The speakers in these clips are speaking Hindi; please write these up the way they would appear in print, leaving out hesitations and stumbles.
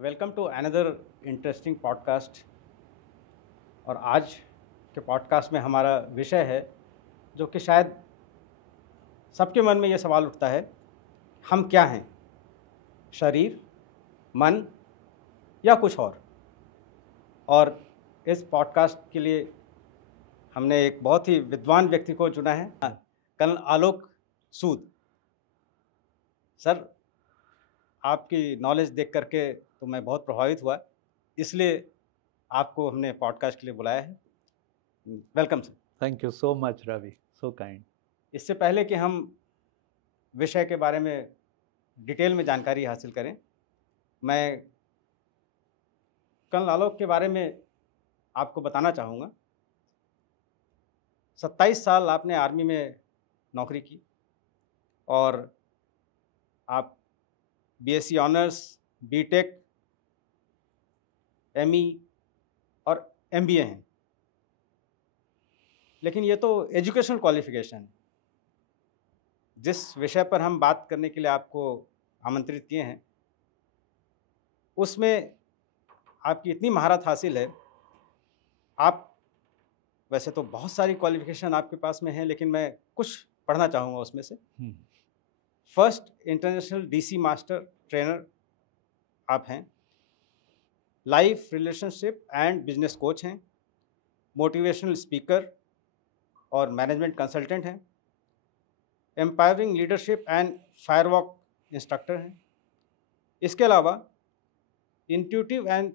Welcome to another interesting podcast. और आज के पॉडकास्ट में हमारा विषय है जो कि शायद सबके मन में ये सवाल उठता है, हम क्या हैं? शरीर, मन या कुछ और इस पॉडकास्ट के लिए हमने एक बहुत ही विद्वान व्यक्ति को चुना है, कर्नल आलोक सूद। सर, आपकी नॉलेज देख करके तो मैं बहुत प्रभावित हुआ, इसलिए आपको हमने पॉडकास्ट के लिए बुलाया है। Welcome sir. Thank you so much Ravi, so kind. इससे पहले कि हम विषय के बारे में डिटेल में जानकारी हासिल करें, मैं कर्नल आलोक के बारे में आपको बताना चाहूँगा। 27 साल आपने आर्मी में नौकरी की और आप बीएससी ऑनर्स, बीटेक, एमई और एमबीए हैं। लेकिन ये तो एजुकेशनल क्वालिफिकेशन है। जिस विषय पर हम बात करने के लिए आपको आमंत्रित किए हैं, उसमें आपकी इतनी महारत हासिल है। आप वैसे तो बहुत सारी क्वालिफिकेशन आपके पास में है, लेकिन मैं कुछ पढ़ना चाहूँगा उसमें से। First international DC master trainer आप हैं, life relationship and business coach हैं, मोटिवेशनल स्पीकर और मैनेजमेंट कंसल्टेंट हैं, एम्पावरिंग लीडरशिप एंड फायरवॉक इंस्ट्रक्टर हैं। इसके अलावा intuitive and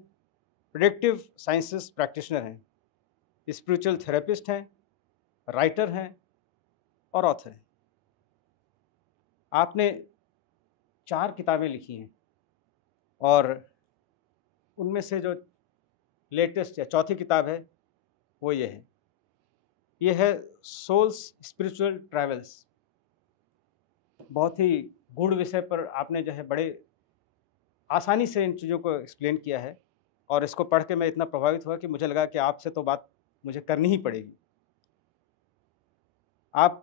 predictive sciences practitioner हैं, स्पिरिचुअल थेरेपिस्ट हैं, राइटर हैं और ऑथर हैं। आपने 4 किताबें लिखी हैं और उनमें से जो लेटेस्ट या चौथी किताब है वो ये है सोल्स स्पिरिचुअल ट्रैवल्स। बहुत ही गूढ़ विषय पर आपने जो है बड़े आसानी से इन चीज़ों को एक्सप्लेन किया है और इसको पढ़ के मैं इतना प्रभावित हुआ कि मुझे लगा कि आपसे तो बात मुझे करनी ही पड़ेगी। आप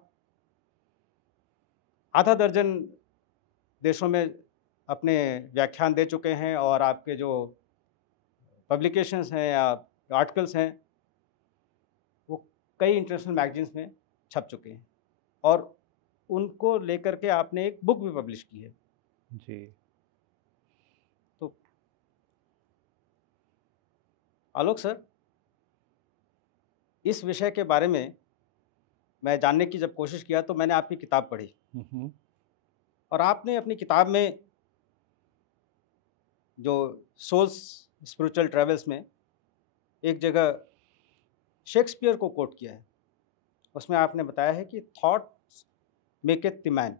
आधा दर्जन देशों में अपने व्याख्यान दे चुके हैं और आपके जो पब्लिकेशंस हैं या आर्टिकल्स हैं वो कई इंटरनेशनल मैगजीन्स में छप चुके हैं और उनको लेकर के आपने एक बुक भी पब्लिश की है जी। तो आलोक सर, इस विषय के बारे में मैं जानने की जब कोशिश किया तो मैंने आपकी किताब पढ़ी और आपने अपनी किताब में जो सोल्स स्पिरिचुअल ट्रैवल्स में एक जगह शेक्सपियर को कोट किया है। उसमें आपने बताया है कि thoughts make it the man.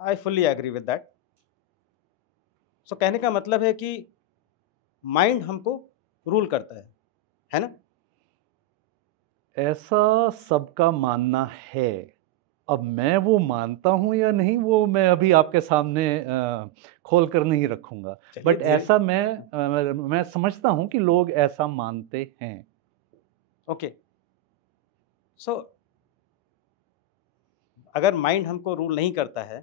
I fully agree with that. So कहने का मतलब है कि माइंड हमको रूल करता है ना? ऐसा सबका मानना है। अब मैं वो मानता हूँ या नहीं वो मैं अभी आपके सामने खोल कर नहीं रखूँगा, बट ऐसा मैं समझता हूँ कि लोग ऐसा मानते हैं। ओके। सो अगर माइंड हमको रूल नहीं करता है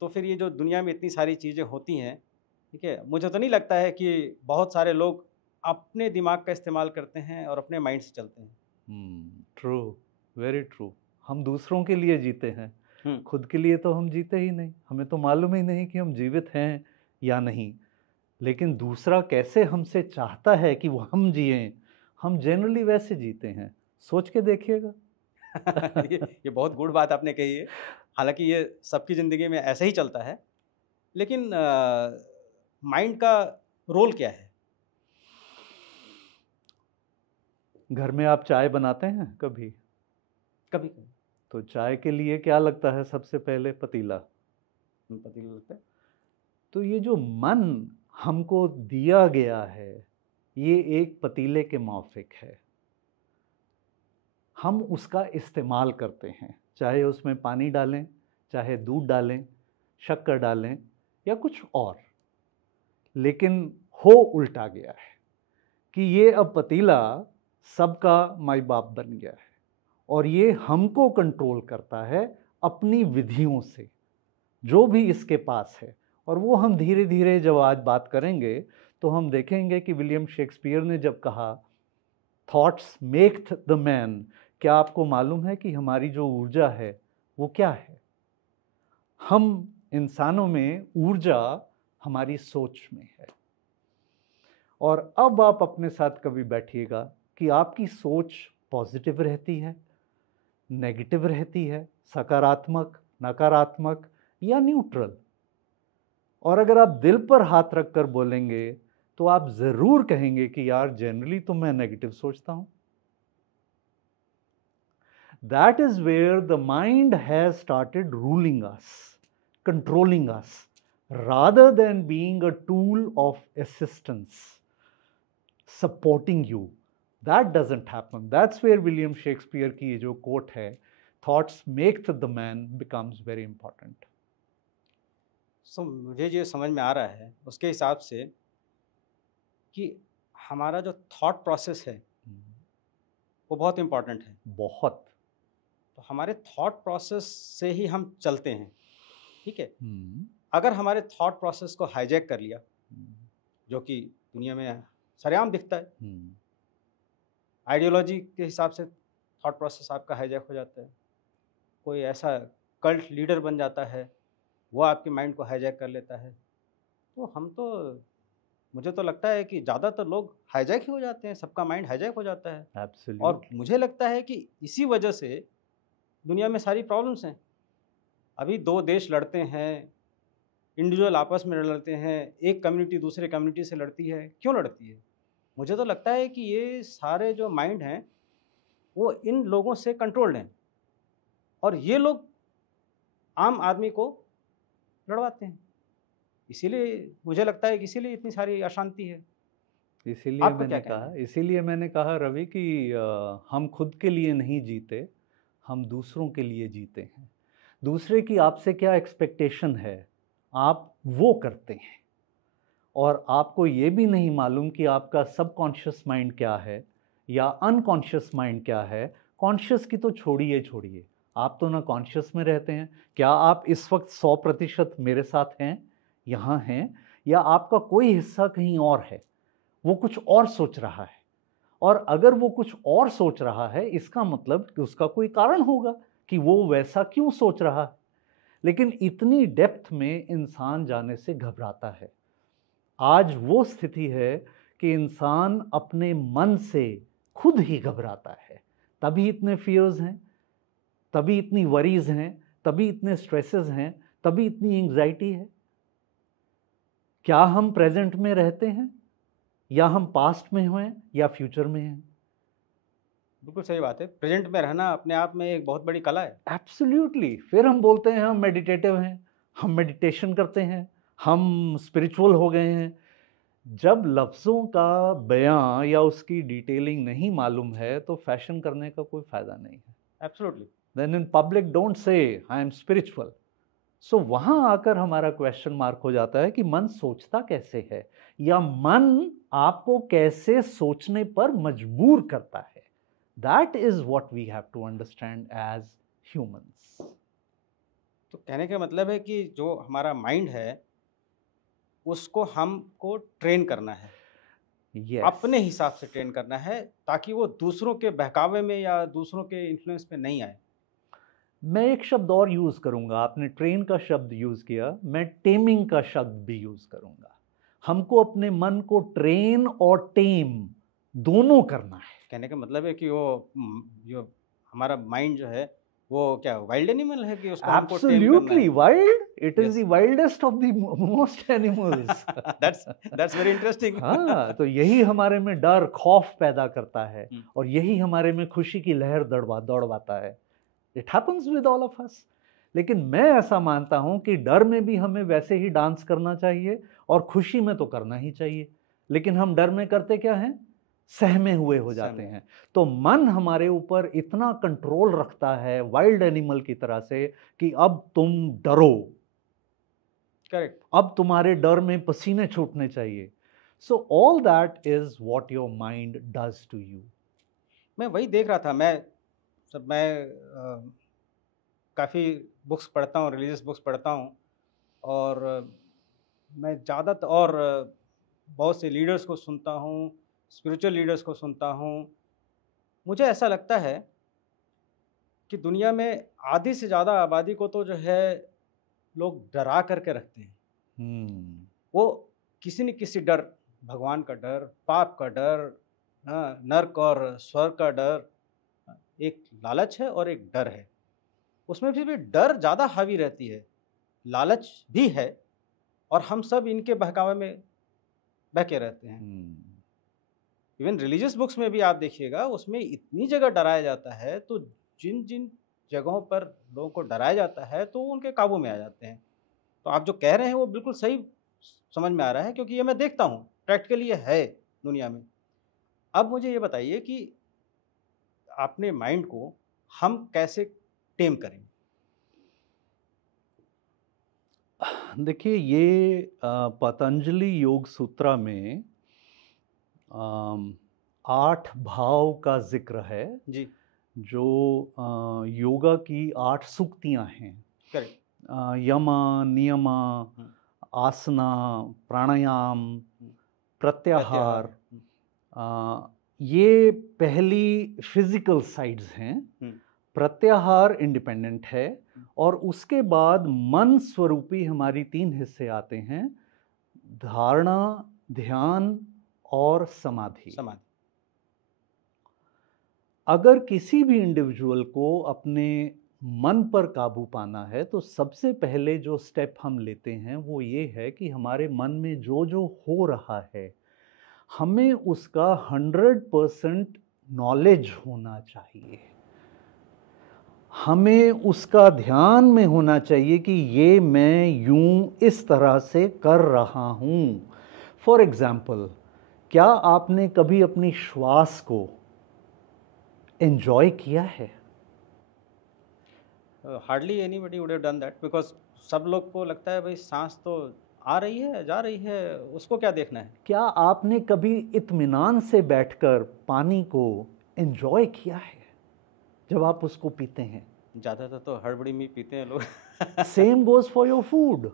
तो फिर ये जो दुनिया में इतनी सारी चीज़ें होती हैं, ठीक है, मुझे तो नहीं लगता है कि बहुत सारे लोग अपने दिमाग का इस्तेमाल करते हैं और अपने माइंड से चलते हैं। True, very true. हम दूसरों के लिए जीते हैं, खुद के लिए तो हम जीते ही नहीं। हमें तो मालूम ही नहीं कि हम जीवित हैं या नहीं, लेकिन दूसरा कैसे हमसे चाहता है कि वो हम जिएं, हम जनरली वैसे जीते हैं। सोच के देखिएगा। ये बहुत गूढ़ बात आपने कही है। हालांकि ये सबकी ज़िंदगी में ऐसे ही चलता है, लेकिन माइंड का रोल क्या है? घर में आप चाय बनाते हैं कभी? कभी तो चाय के लिए क्या लगता है? सबसे पहले पतीला लगता है। तो ये जो मन हमको दिया गया है ये एक पतीले के माफिक है। हम उसका इस्तेमाल करते हैं, चाहे उसमें पानी डालें, चाहे दूध डालें, शक्कर डालें या कुछ और। लेकिन हो उल्टा गया है कि ये अब पतीला सबका माई बाप बन गया है और ये हमको कंट्रोल करता है अपनी विधियों से। जो भी इसके पास है और वो हम धीरे धीरे जब आज बात करेंगे तो हम देखेंगे कि विलियम शेक्सपियर ने जब कहा थॉट्स मेक द मैन, क्या आपको मालूम है कि हमारी जो ऊर्जा है वो क्या है? हम इंसानों में ऊर्जा हमारी सोच में है। और अब आप अपने साथ कभी बैठिएगा कि आपकी सोच पॉजिटिव रहती है, नेगेटिव रहती है, सकारात्मक, नकारात्मक या न्यूट्रल। और अगर आप दिल पर हाथ रखकर बोलेंगे तो आप जरूर कहेंगे कि यार जनरली तो मैं नेगेटिव सोचता हूं। That is where the mind has started ruling us, controlling us, rather than being a tool of assistance, supporting you. That doesn't happen. That's where William Shakespeare की ये जो quote है, thoughts make the man, becomes very important. So मुझे जो समझ में आ रहा है उसके हिसाब से कि हमारा जो थॉट प्रोसेस है वो बहुत इम्पॉर्टेंट है। बहुत। तो हमारे थॉट प्रोसेस से ही हम चलते हैं, ठीक है। अगर हमारे थॉट प्रोसेस को हाईजैक कर लिया, जो कि दुनिया में सरेआम दिखता है, आइडियोलॉजी के हिसाब से थॉट प्रोसेस आपका हाईजैक हो जाता है। कोई ऐसा कल्ट लीडर बन जाता है, वो आपके माइंड को हाईजैक कर लेता है। तो मुझे तो लगता है कि ज़्यादातर लोग हाईजैक ही हो जाते हैं, सबका माइंड हाईजैक हो जाता है। Absolutely. और मुझे लगता है कि इसी वजह से दुनिया में सारी प्रॉब्लम्स हैं। अभी दो देश लड़ते हैं, इंडिविजुअल आपस में लड़ते हैं, एक कम्युनिटी दूसरे कम्युनिटी से लड़ती है। क्यों लड़ती है? मुझे तो लगता है कि ये सारे जो माइंड हैं वो इन लोगों से कंट्रोल्ड हैं और ये लोग आम आदमी को लड़वाते हैं। इसीलिए मुझे लगता है कि इसीलिए इतनी सारी अशांति है। इसीलिए मैंने कहा रवि कि हम खुद के लिए नहीं जीते, हम दूसरों के लिए जीते हैं। दूसरे की आपसे क्या एक्सपेक्टेशन है आप वो करते हैं, और आपको ये भी नहीं मालूम कि आपका सबकॉन्शियस माइंड क्या है या अनकॉन्शियस माइंड क्या है। कॉन्शियस की तो छोड़िए, आप तो ना कॉन्शियस में रहते हैं। क्या आप इस वक्त 100% मेरे साथ हैं, यहाँ हैं, या आपका कोई हिस्सा कहीं और है, वो कुछ और सोच रहा है? और अगर वो कुछ और सोच रहा है इसका मतलब कि उसका कोई कारण होगा कि वो वैसा क्यों सोच रहा है। लेकिन इतनी डेप्थ में इंसान जाने से घबराता है। आज वो स्थिति है कि इंसान अपने मन से खुद ही घबराता है। तभी इतने फियर्स हैं, तभी इतनी वरीज हैं, तभी इतने स्ट्रेसेस हैं, तभी इतनी एंग्जाइटी है। क्या हम प्रेजेंट में रहते हैं या हम पास्ट में हैं या फ्यूचर में हैं? बिल्कुल सही बात है। प्रेजेंट में रहना अपने आप में एक बहुत बड़ी कला है। एब्सोल्युटली। फिर हम बोलते हैं हम मेडिटेटिव हैं, हम मेडिटेशन करते हैं, हम स्पिरिचुअल हो गए हैं। जब लफ्ज़ों का बयां या उसकी डिटेलिंग नहीं मालूम है तो फैशन करने का कोई फ़ायदा नहीं है। Absolutely. Then in public don't say I M spiritual. सो वहाँ आकर हमारा क्वेश्चन मार्क हो जाता है कि मन सोचता कैसे है, या मन आपको कैसे सोचने पर मजबूर करता है। That is what we have to understand as humans. तो कहने का मतलब है कि जो हमारा माइंड है उसको हमको ट्रेन करना है। Yes. अपने हिसाब से ट्रेन करना है ताकि वो दूसरों के बहकावे में या दूसरों के इन्फ्लुएंस में नहीं आए। मैं एक शब्द और यूज करूंगा, आपने ट्रेन का शब्द यूज किया, मैं टेमिंग का शब्द भी यूज करूंगा। हमको अपने मन को ट्रेन और टेम दोनों करना है। कहने का मतलब है कि वो जो हमारा माइंड जो है वो क्या वाइल्ड एनिमल है कि उसको हमको टेम करना है? Absolutely wild. It is the wildest of the most animals. That's very interesting. हाँ, तो यही हमारे में डर खौफ पैदा करता है और यही हमारे में खुशी की लहर दौड़वाता है। It happens with all of us. लेकिन मैं ऐसा मानता हूं कि डर में भी हमें वैसे ही डांस करना चाहिए और खुशी में तो करना ही चाहिए। लेकिन हम डर में करते क्या हैं? सहमे हुए हो जाते हैं। तो मन हमारे ऊपर इतना कंट्रोल रखता है वाइल्ड एनिमल की तरह से कि अब तुम डरो। करेक्ट। अब तुम्हारे डर में पसीने छूटने चाहिए। So all that is what your mind does to you. मैं वही देख रहा था। मैं काफ़ी बुक्स पढ़ता हूँ, रिलीजियस बुक्स पढ़ता हूँ, और मैं ज़्यादातर और बहुत से लीडर्स को सुनता हूँ, स्पिरिचुअल लीडर्स को सुनता हूँ, मुझे ऐसा लगता है कि दुनिया में आधी से ज़्यादा आबादी को तो जो है लोग डरा करके रखते हैं। वो किसी न किसी डर, भगवान का डर, पाप का डर, नर्क और स्वर्ग का डर, एक लालच है और एक डर है। उसमें भी डर ज़्यादा हावी रहती है, लालच भी है, और हम सब इनके बहकावे में बहके रहते हैं। इवन रिलीजियस बुक्स में भी आप देखिएगा, उसमें इतनी जगह डराया जाता है, तो जिन जिन जगहों पर लोगों को डराया जाता है तो वो उनके काबू में आ जाते हैं। तो आप जो कह रहे हैं वो बिल्कुल सही समझ में आ रहा है, क्योंकि ये मैं देखता हूँ, प्रैक्टिकली ये है दुनिया में। अब मुझे ये बताइए कि अपने माइंड को हम कैसे टेम करें? देखिए, ये पतंजलि योग सूत्रा में 8 भाव का ज़िक्र है, जी, जो योगा की 8 सूक्तियाँ हैं। करेक्ट। यम, नियम, आसना, प्राणायाम, प्रत्याहार, ये पहली फिजिकल साइड्स हैं। प्रत्याहार इंडिपेंडेंट है, और उसके बाद मन स्वरूपी हमारी 3 हिस्से आते हैं: धारणा, ध्यान और समाधि। अगर किसी भी इंडिविजुअल को अपने मन पर काबू पाना है, तो सबसे पहले जो स्टेप हम लेते हैं वो ये है कि हमारे मन में जो जो हो रहा है, हमें उसका 100% नॉलेज होना चाहिए। हमें उसका ध्यान में होना चाहिए कि ये मैं यूं इस तरह से कर रहा हूं। फॉर एग्जाम्पल, क्या आपने कभी अपनी श्वास को एंजॉय किया है? Hardly anybody would have done that, because सब लोग को लगता है भाई सांस तो आ रही है, जा रही है, उसको क्या देखना है। क्या आपने कभी इत्मीनान से बैठकर पानी को एंजॉय किया है जब आप उसको पीते हैं? ज़्यादातर तो हड़बड़ी में पीते हैं लोग। Same goes for your food.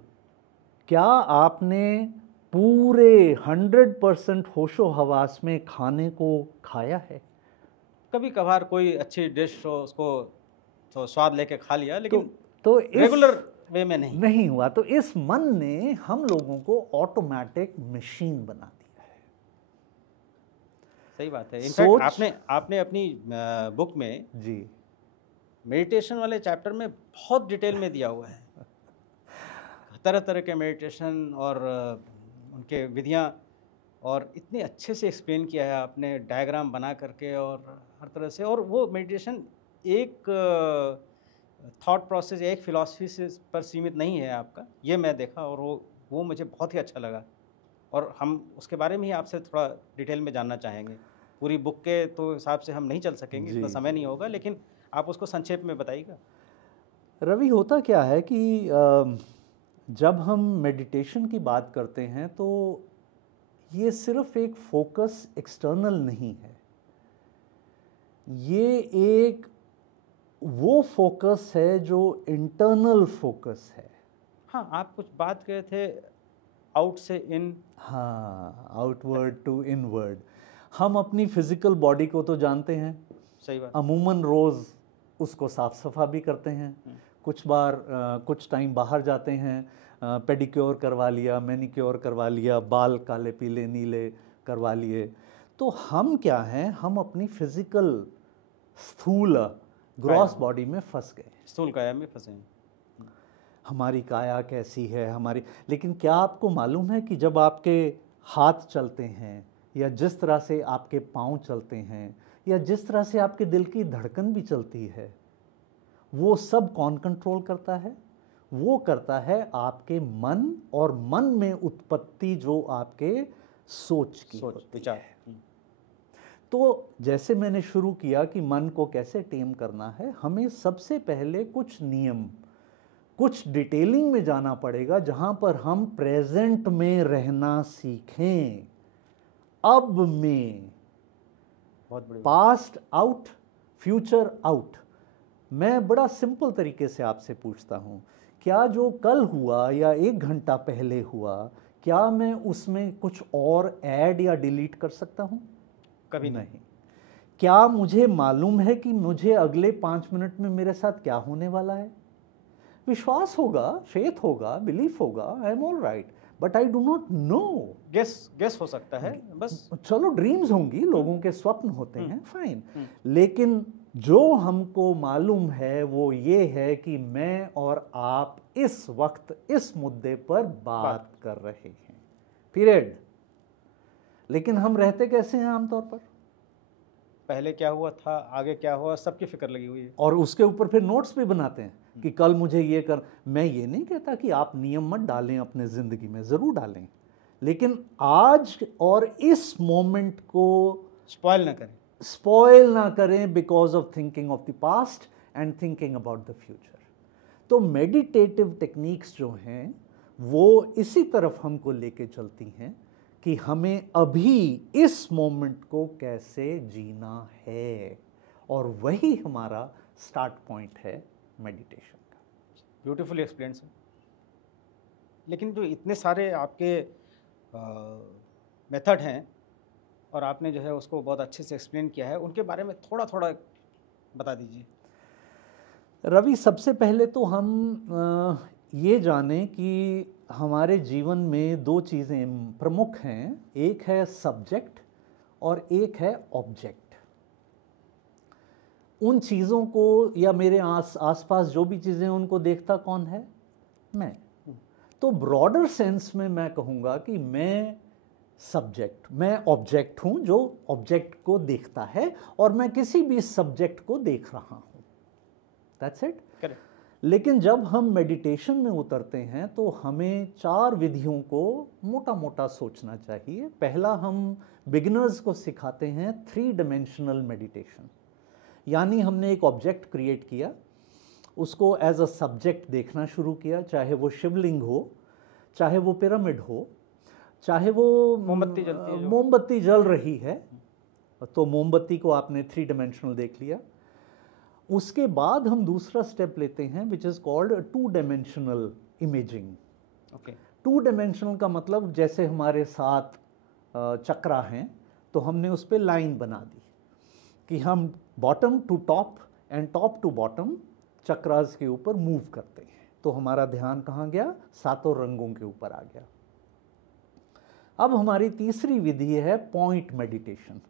क्या आपने पूरे 100% होशो हवास में खाने को खाया है? कभी कभार कोई अच्छी डिश हो, उसको तो स्वाद लेके खा लिया, लेकिन तो रेगुलर वे में नहीं हुआ। तो इस मन ने हम लोगों को ऑटोमेटिक मशीन बना दिया है। सही बात है। इनफैक्ट आपने अपनी बुक में जी मेडिटेशन वाले चैप्टर में बहुत डिटेल में दिया हुआ है, तरह तरह के मेडिटेशन और उनके विधियाँ, और इतने अच्छे से एक्सप्लेन किया है आपने, डायग्राम बना करके और हर तरह से। और वो मेडिटेशन एक थॉट प्रोसेस, एक फिलॉसफी से पर सीमित नहीं है आपका, ये मैं देखा, और वो मुझे बहुत ही अच्छा लगा। और हम उसके बारे में ही आपसे थोड़ा डिटेल में जानना चाहेंगे। पूरी बुक के तो हिसाब से हम नहीं चल सकेंगे, इतना समय नहीं होगा, लेकिन आप उसको संक्षेप में बताइएगा। रवि, होता क्या है कि जब हम मेडिटेशन की बात करते हैं तो ये सिर्फ एक फोकस एक्सटर्नल नहीं है, ये एक वो फोकस है जो इंटरनल फोकस है। हाँ, आप कुछ बात कहे थे आउट से इन। हाँ, आउटवर्ड टू इनवर्ड। हम अपनी फिजिकल बॉडी को तो जानते हैं, सही बात, अमूमन रोज़ उसको साफ सफा भी करते हैं। कुछ बार कुछ टाइम बाहर जाते हैं, पेडिक्योर करवा लिया, मैनिक्योर करवा लिया, बाल काले पीले नीले करवा लिए। तो हम क्या हैं, हम अपनी फिजिकल स्थूल ग्रॉस बॉडी में फंस गए, स्थूल काया में फंसे हैं। हमारी काया कैसी है हमारी। लेकिन क्या आपको मालूम है कि जब आपके हाथ चलते हैं, या जिस तरह से आपके पाँव चलते हैं, या जिस तरह से आपके दिल की धड़कन भी चलती है, वो सब कौन कंट्रोल करता है? वो करता है आपके मन, और मन में उत्पत्ति जो आपके सोच की विचार है। तो जैसे मैंने शुरू किया कि मन को कैसे टेम करना है, हमें सबसे पहले कुछ नियम, कुछ डिटेलिंग में जाना पड़ेगा, जहां पर हम प्रेजेंट में रहना सीखें। अब में, पास्ट आउट, फ्यूचर आउट। मैं बड़ा सिंपल तरीके से आपसे पूछता हूं, क्या जो कल हुआ या 1 घंटा पहले हुआ, क्या मैं उसमें कुछ और ऐड या डिलीट कर सकता हूँ? कभी नहीं। क्या मुझे मालूम है कि मुझे अगले 5 मिनट में मेरे साथ क्या होने वाला है? विश्वास होगा, फेथ होगा, बिलीफ होगा, I am all right, but I do not know. Guess हो सकता है बस। चलो ड्रीम्स होंगी, लोगों के स्वप्न होते हैं, फाइन, लेकिन जो हमको मालूम है वो ये है कि मैं और आप इस वक्त इस मुद्दे पर बात कर रहे हैं, पीरियड। लेकिन हम रहते कैसे हैं आमतौर पर? पहले क्या हुआ था, आगे क्या हुआ, सबकी फिक्र लगी हुई है। और उसके ऊपर फिर नोट्स भी बनाते हैं कि कल मुझे ये कर। मैं ये नहीं कहता कि आप नियम मत डालें अपने ज़िंदगी में, ज़रूर डालें, लेकिन आज और इस मोमेंट को स्पॉइल ना करें because of thinking of the past and thinking about the future. तो मेडिटेटिव टेक्निक्स जो हैं वो इसी तरफ हमको लेके चलती हैं कि हमें अभी इस मोमेंट को कैसे जीना है, और वही हमारा स्टार्ट पॉइंट है मेडिटेशन का। Beautifully explain sir. लेकिन जो इतने सारे आपके मेथड हैं और आपने जो है उसको बहुत अच्छे से एक्सप्लेन किया है, उनके बारे में थोड़ा थोड़ा बता दीजिए। रवि, सबसे पहले तो हम ये जानें कि हमारे जीवन में 2 चीज़ें प्रमुख हैं, एक है सब्जेक्ट और एक है ऑब्जेक्ट। उन चीज़ों को या मेरे आसपास जो भी चीज़ें उनको देखता कौन है? मैं। तो ब्रॉडर सेंस में मैं कहूँगा कि मैं सब्जेक्ट, मैं ऑब्जेक्ट हूँ जो ऑब्जेक्ट को देखता है, और मैं किसी भी सब्जेक्ट को देख रहा हूँ। That's it. करेक्ट। लेकिन जब हम मेडिटेशन में उतरते हैं तो हमें 4 विधियों को मोटा मोटा सोचना चाहिए। पहला, हम बिगिनर्स को सिखाते हैं 3 डायमेंशनल मेडिटेशन, यानी हमने एक ऑब्जेक्ट क्रिएट किया, उसको एज अ सब्जेक्ट देखना शुरू किया, चाहे वो शिवलिंग हो, चाहे वो पिरामिड हो, चाहे वो मोमबत्ती जल रही है, तो मोमबत्ती को आपने 3 डायमेंशनल देख लिया। उसके बाद हम दूसरा स्टेप लेते हैं which is called 2 dimensional imaging. Okay. 2 dimensional का मतलब जैसे हमारे 7 चक्रा हैं, तो हमने उस पर लाइन बना दी कि हम bottom to top and top to bottom chakras के ऊपर मूव करते हैं। तो हमारा ध्यान कहाँ गया? 7 रंगों के ऊपर आ गया। अब हमारी तीसरी विधि है पॉइंट मेडिटेशन,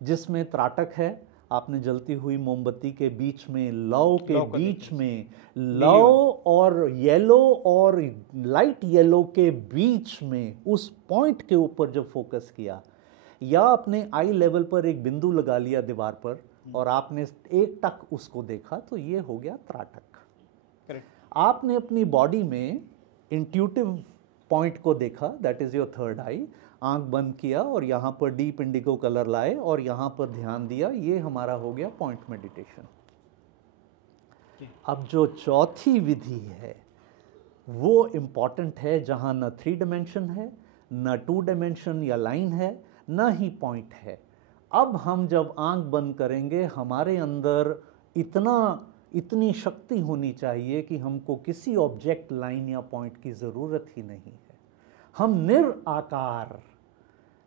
जिसमें त्राटक है, आपने जलती हुई मोमबत्ती के बीच में, लौ के बीच में, लौ और येलो और लाइट येलो के बीच में उस पॉइंट के ऊपर जब फोकस किया, या अपने आई लेवल पर एक बिंदु लगा लिया दीवार पर और आपने एक टक उसको देखा, तो ये हो गया त्राटक। करेक्ट। आपने अपनी बॉडी में इंट्यूटिव पॉइंट को देखा, दैट इज योर थर्ड आई, आंख बंद किया और यहाँ पर डीप इंडिगो कलर लाए और यहाँ पर ध्यान दिया, ये हमारा हो गया पॉइंट मेडिटेशन। अब जो चौथी विधि है वो इम्पॉर्टेंट है, जहाँ न 3 डायमेंशन है, न 2 डायमेंशन या लाइन है, न ही पॉइंट है। अब हम जब आंख बंद करेंगे, हमारे अंदर इतनी शक्ति होनी चाहिए कि हमको किसी ऑब्जेक्ट, लाइन या पॉइंट की ज़रूरत ही नहीं है। हम निराकार,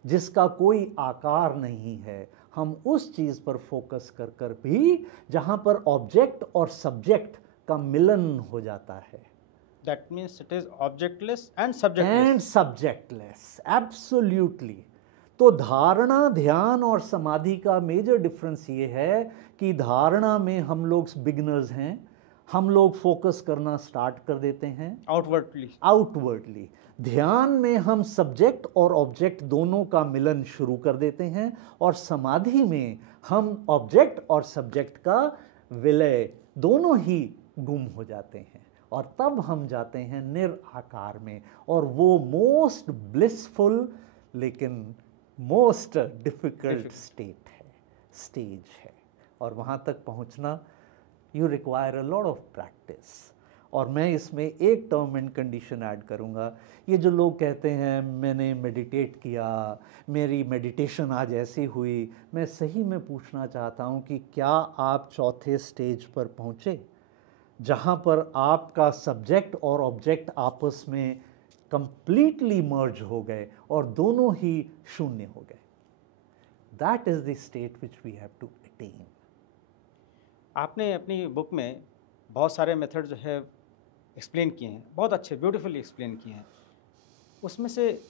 जिसका कोई आकार नहीं है, हम उस चीज़ पर फोकस कर कर भी जहाँ पर ऑब्जेक्ट और सब्जेक्ट का मिलन हो जाता है। That means it is objectless and subjectless. And subjectless, absolutely. तो धारणा, ध्यान और समाधि का मेजर डिफरेंस ये है कि धारणा में हम लोग बिगिनर्स हैं, हम लोग फोकस करना स्टार्ट कर देते हैं आउटवर्डली। ध्यान में हम सब्जेक्ट और ऑब्जेक्ट दोनों का मिलन शुरू कर देते हैं, और समाधि में हम ऑब्जेक्ट और सब्जेक्ट का विलय, दोनों ही गुम हो जाते हैं, और तब हम जाते हैं निराकार में, और वो मोस्ट ब्लिसफुल लेकिन मोस्ट डिफिकल्ट स्टेज है, और वहाँ तक पहुँचना you require a lot of practice. और मैं इसमें एक टर्म एंड कंडीशन ऐड करूँगा। ये जो लोग कहते हैं मैंने मेडिटेट किया, मेरी मेडिटेशन आज ऐसी हुई, मैं सही में पूछना चाहता हूँ कि क्या आप चौथे स्टेज पर पहुँचे, जहाँ पर आपका सब्जेक्ट और ऑब्जेक्ट आपस में कंप्लीटली मर्ज हो गए और दोनों ही शून्य हो गए। That is the state which we have to attain. आपने अपनी बुक में बहुत सारे मेथड जो है एक्सप्लेन किए हैं, बहुत अच्छे ब्यूटीफुली एक्सप्लेन किए हैं। उसमें से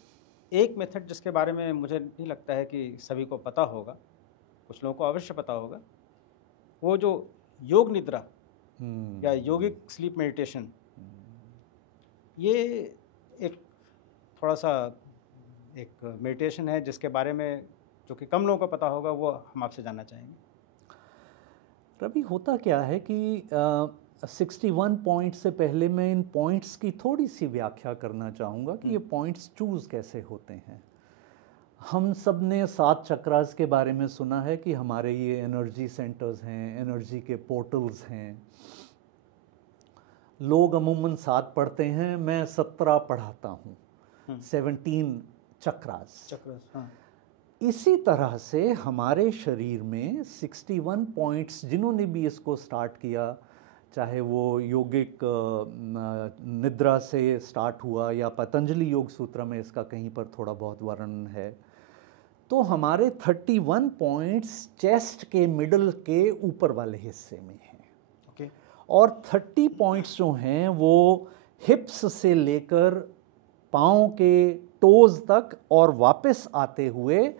एक मेथड जिसके बारे में मुझे नहीं लगता है कि सभी को पता होगा, कुछ लोगों को अवश्य पता होगा, वो जो योग निद्रा या योगिक स्लीप मेडिटेशन, ये एक थोड़ा सा एक मेडिटेशन है जिसके बारे में जो कि कम लोगों को पता होगा, वो हम आपसे जानना चाहेंगे। रवि, होता क्या है कि 61 पॉइंट से पहले मैं इन पॉइंट्स की थोड़ी सी व्याख्या करना चाहूँगा कि ये पॉइंट्स चूज़ कैसे होते हैं। हम सब ने 7 चक्रास के बारे में सुना है कि हमारे ये एनर्जी सेंटर्स हैं, एनर्जी के पोर्टल्स हैं। लोग अमूमन 7 पढ़ते हैं, मैं 17 पढ़ाता हूँ, 17 चक्रास। हाँ। इसी तरह से हमारे शरीर में 61 पॉइंट्स, जिन्होंने भी इसको स्टार्ट किया, चाहे वो योगिक निद्रा से स्टार्ट हुआ या पतंजलि योग सूत्र में इसका कहीं पर थोड़ा बहुत वर्णन है, तो हमारे 31 पॉइंट्स चेस्ट के मिडल के ऊपर वाले हिस्से में हैं। ओके। और 30 पॉइंट्स जो हैं वो हिप्स से लेकर पाँव के टोज तक और वापस आते हुए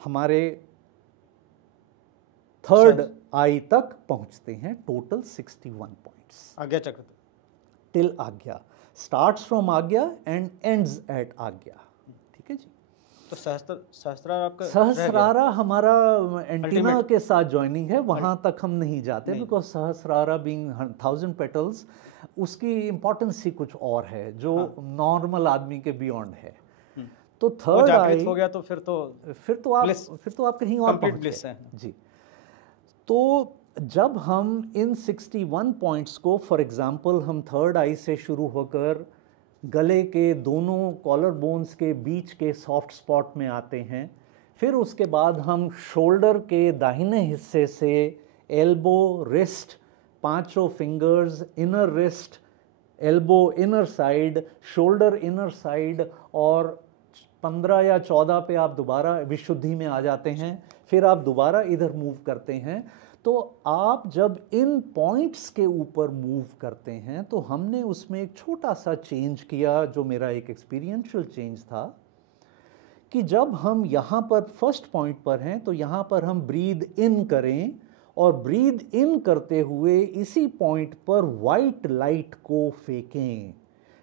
हमारे थर्ड आई तक पहुंचते हैं। टोटल 61 पॉइंट्स आज्ञा चक्र टिल आज्ञा, स्टार्ट्स फ्रॉम आज्ञा एंड एंड्स एट आज्ञा। ठीक है जी। तो सहस्त्रारा आपका सहस्रारा हमारा एंटीना Ultimate। के साथ ज्वाइनिंग है, वहां तक हम नहीं जाते बिकॉज सहस्रारा बीइंग 1000 पेटल्स, उसकी इंपॉर्टेंस ही कुछ और है जो नॉर्मल आदमी के बियॉन्ड है। तो थर्ड आई हो गया तो फिर तो आप कहीं और पहुंच गए जी। तो जब हम इन 61 पॉइंट्स को, फॉर एग्जांपल, हम थर्ड आई से शुरू होकर गले के दोनों कॉलर बोन्स के बीच के सॉफ्ट स्पॉट में आते हैं, फिर उसके बाद हम शोल्डर के दाहिने हिस्से से एल्बो, रिस्ट, पांचों fingers, inner wrist, elbow inner side, shoulder inner side, और 15 या 14 पे आप दोबारा विशुद्धि में आ जाते हैं। फिर आप दोबारा इधर मूव करते हैं। तो आप जब इन पॉइंट्स के ऊपर मूव करते हैं तो हमने उसमें एक छोटा सा चेंज किया, जो मेरा एक एक्सपीरियंशियल चेंज था, कि जब हम यहाँ पर फर्स्ट पॉइंट पर हैं तो यहाँ पर हम ब्रीद इन करें और ब्रीद इन करते हुए इसी पॉइंट पर वाइट लाइट को फेंकें।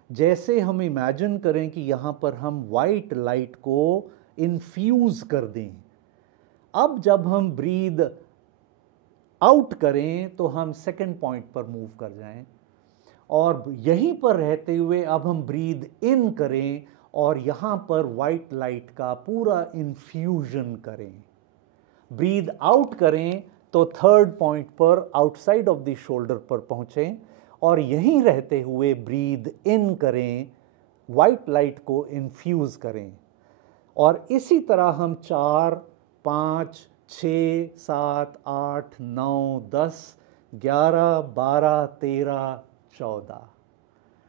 जैसे हम इमेजिन करें कि यहाँ पर हम वाइट लाइट को इन्फ्यूज कर दें। अब जब हम ब्रीद आउट करें तो हम सेकंड पॉइंट पर मूव कर जाएं, और यहीं पर रहते हुए अब हम ब्रीद इन करें और यहाँ पर वाइट लाइट का पूरा इन्फ्यूजन करें। ब्रीद आउट करें तो थर्ड पॉइंट पर आउटसाइड ऑफ द शोल्डर पर पहुँचें और यहीं रहते हुए ब्रीद इन करें, वाइट लाइट को इन्फ्यूज़ करें। और इसी तरह हम 4, 5, 6, 7, 8, 9, 10, 11, 12, 13, 14।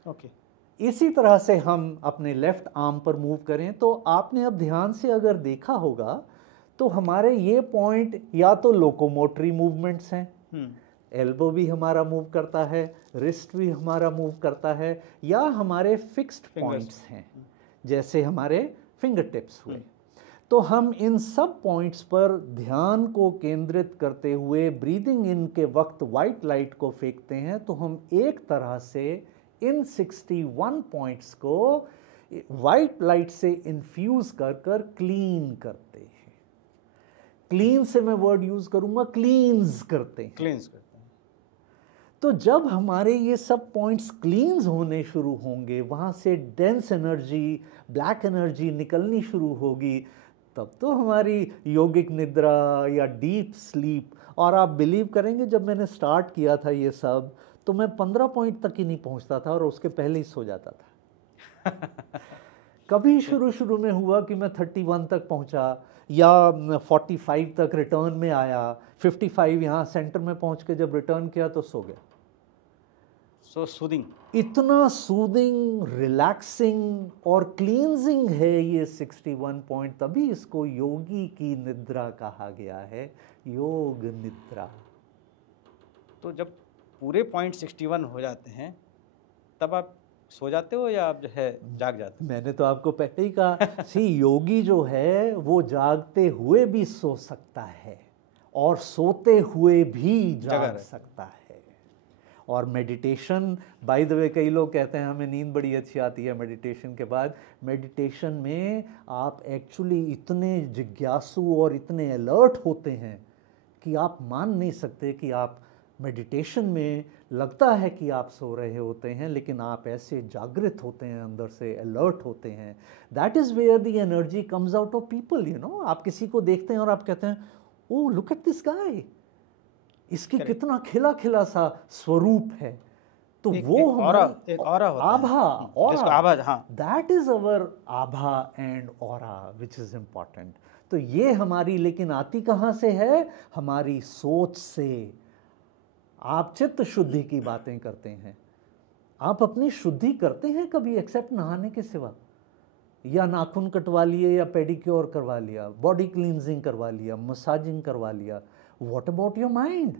ओके। इसी तरह से हम अपने लेफ्ट आर्म पर मूव करें तो आपने अब ध्यान से अगर देखा होगा तो हमारे ये पॉइंट या तो लोकोमोटरी मूवमेंट्स हैं, एल्बो भी हमारा मूव करता है, रिस्ट भी हमारा मूव करता है, या हमारे फिक्स्ड पॉइंट्स हैं जैसे हमारे फिंगर टिप्स हुए। तो हम इन सब पॉइंट्स पर ध्यान को केंद्रित करते हुए ब्रीदिंग इन के वक्त वाइट लाइट को फेंकते हैं, तो हम एक तरह से इन 61 पॉइंट्स को वाइट लाइट से इन्फ्यूज कर कर क्लीन करते हैं। क्लीन से मैं वर्ड यूज करूंगा, क्लींस करते हैं। क्लींस करते हैं। तो जब हमारे ये सब पॉइंट्स क्लींस होने शुरू होंगे, वहाँ से डेंस एनर्जी, ब्लैक एनर्जी निकलनी शुरू होगी, तब तो हमारी योगिक निद्रा या डीप स्लीप। और आप बिलीव करेंगे, जब मैंने स्टार्ट किया था ये सब तो मैं 15 पॉइंट तक ही नहीं पहुँचता था और उसके पहले ही सो जाता था। कभी शुरू में हुआ कि मैं 31 तक पहुँचा या 45 तक रिटर्न में आया, 55 यहाँ सेंटर में पहुँच के जब रिटर्न किया तो सो गया। सो सूदिंग, इतना सूदिंग, रिलैक्सिंग और क्लींजिंग है ये 61 पॉइंट, तभी इसको योगी की निद्रा कहा गया है, योग निद्रा। तो जब पूरे पॉइंट 61 हो जाते हैं तब आप सो जाते हो या आप जो है जाग जाते हो? मैंने तो आपको पहले ही कहा सी योगी जो है वो जागते हुए भी सो सकता है और सोते हुए भी जाग सकता है। और मेडिटेशन, बाय द वे, कई लोग कहते हैं हमें नींद बड़ी अच्छी आती है मेडिटेशन के बाद। मेडिटेशन में आप एक्चुअली इतने जिज्ञासु और इतने अलर्ट होते हैं कि आप मान नहीं सकते कि आप मेडिटेशन में लगता है कि आप सो रहे होते हैं, लेकिन आप ऐसे जागृत होते हैं, अंदर से अलर्ट होते हैं। That is where the energy comes out of people, you know. आप किसी को देखते हैं और आप कहते हैं oh look at this guy, इसकी कितना खिला खिला सा स्वरूप है। तो वो हमारी एक ऑरा होता आभा, जिसको आभा, हाँ, that is our Abha and aura which is important. तो ये हमारी, लेकिन आती कहाँ से है? हमारी सोच से। आप चित्त शुद्धि की बातें करते हैं, आप अपनी शुद्धि करते हैं कभी एक्सेप्ट नहाने के सिवा? या नाखून कटवा लिए, या पेडिक्योर करवा लिया, बॉडी क्लींजिंग करवा लिया, मसाजिंग करवा लिया, व्हाट अबाउट योर माइंड?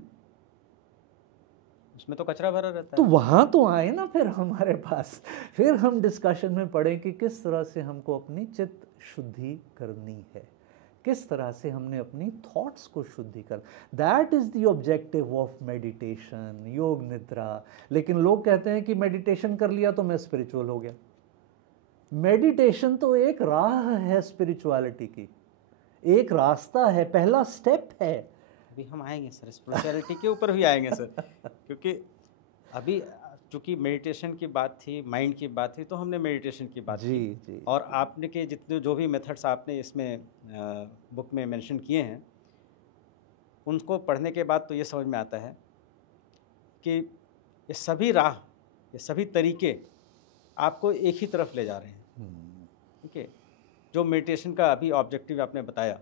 उसमें तो कचरा भरा रहता है। तो वहां तो आए ना फिर हमारे पास, फिर हम डिस्कशन में पढ़े कि किस तरह से हमको अपनी चित्त शुद्धि करनी है, किस तरह से हमने अपनी थॉट्स को शुद्धि कर। That is the objective of meditation, योग निद्रा। लेकिन लोग कहते हैं कि मेडिटेशन कर लिया तो मैं स्पिरिचुअल हो गया। मेडिटेशन तो एक राह है स्पिरिचुअलिटी की, एक रास्ता है, पहला स्टेप है। अभी हम आएंगे सर, स्पिरिचुअलिटी के ऊपर भी आएंगे सर, क्योंकि अभी चूंकि मेडिटेशन की बात थी, माइंड की बात थी, तो हमने मेडिटेशन की बात जी, की। जी, और आपने के जितने जो भी मेथड्स आपने इसमें बुक में मेंशन किए हैं, उनको पढ़ने के बाद तो ये समझ में आता है कि ये सभी राह, ये सभी तरीके आपको एक ही तरफ ले जा रहे हैं। ठीक है, जो मेडिटेशन का अभी ऑब्जेक्टिव आपने बताया,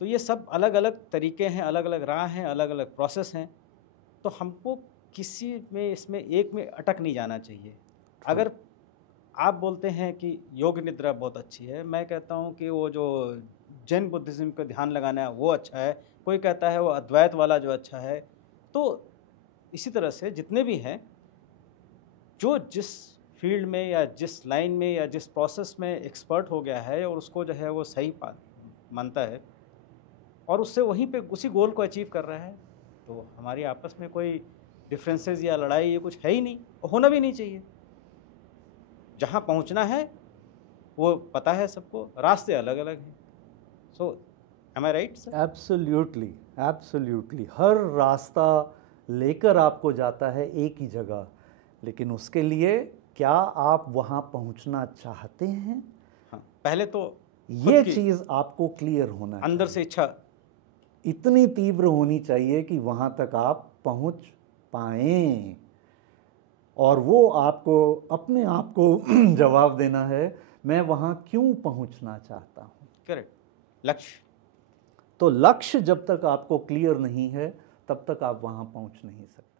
तो ये सब अलग अलग तरीके हैं, अलग अलग राह हैं, अलग अलग प्रोसेस हैं। तो हमको किसी में, इसमें एक में अटक नहीं जाना चाहिए। अगर आप बोलते हैं कि योग निद्रा बहुत अच्छी है, मैं कहता हूँ कि वो जो जैन बुद्धिज़्म का ध्यान लगाना है वो अच्छा है, कोई कहता है वो अद्वैत वाला जो अच्छा है। तो इसी तरह से जितने भी हैं, जो जिस फील्ड में या जिस लाइन में या जिस प्रोसेस में एक्सपर्ट हो गया है और उसको जो है वो सही मानता है और उससे वहीं पे उसी गोल को अचीव कर रहा है, तो हमारी आपस में कोई डिफरेंसेस या लड़ाई ये कुछ है ही नहीं, होना भी नहीं चाहिए। जहाँ पहुँचना है वो पता है सबको, रास्ते अलग अलग हैं। So am I right sir? Absolutely, absolutely. हर रास्ता लेकर आपको जाता है एक ही जगह, लेकिन उसके लिए क्या आप वहाँ पहुँचना चाहते हैं? हाँ, पहले तो ये चीज़ आपको क्लियर होना चाहिए, अंदर से इच्छा इतनी तीव्र होनी चाहिए कि वहाँ तक आप पहुँच पाएं, और वो आपको अपने आप को जवाब देना है, मैं वहाँ क्यों पहुँचना चाहता हूँ। करेक्ट, लक्ष्य। तो लक्ष्य जब तक आपको क्लियर नहीं है, तब तक आप वहाँ पहुँच नहीं सकते।